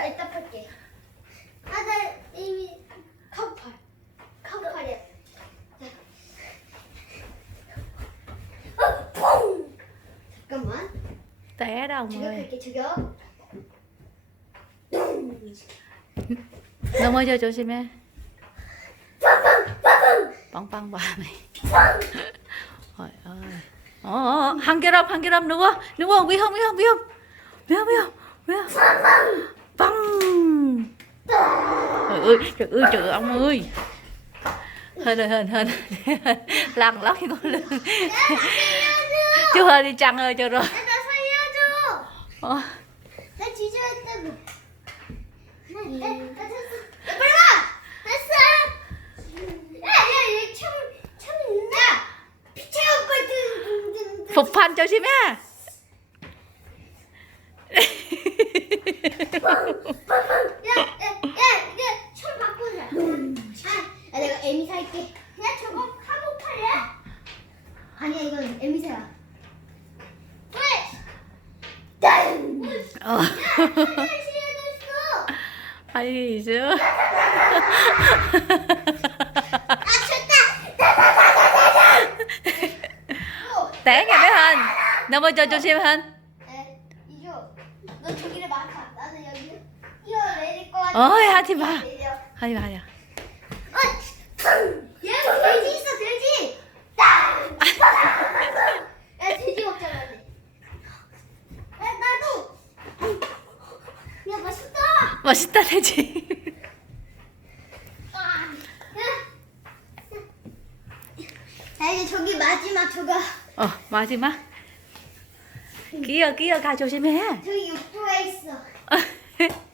내가 이따 팔게. 아, 나 이미. 카우팔이야. 자. 어, 퐁! 잠깐만. ông ơi 저격할게, 저격. 너머져 조심해 빵빵 봐 mày Trời ơi Ồ, ồ, 한결합 한 결합 누워 누워 위험 위험 위험 위험 위험 위험 빵 trời ơi trời ơi trời ơi, ông ơi hên hên hên lăn lóc như con lươn chú hên đi chăng ơi cho rồi phục phan cho chị mẹ 에미사야. 왜? 짠! 어. 아니 이제 té nha bé hình nó mới cho 뛰어 내릴 거야. 어이, 하지 마. 하지 마 하지 마. 어, 얘 돼지 있어, 돼지. 땅. 야, 돼지 먹자, 나는. 야, 나도. 야, 맛있다. 멋있다 돼지 아, 자, 이제 저기 마지막 저거. 어 마지막 끼어 끼어 가 조심해 저기 욕조에 있어.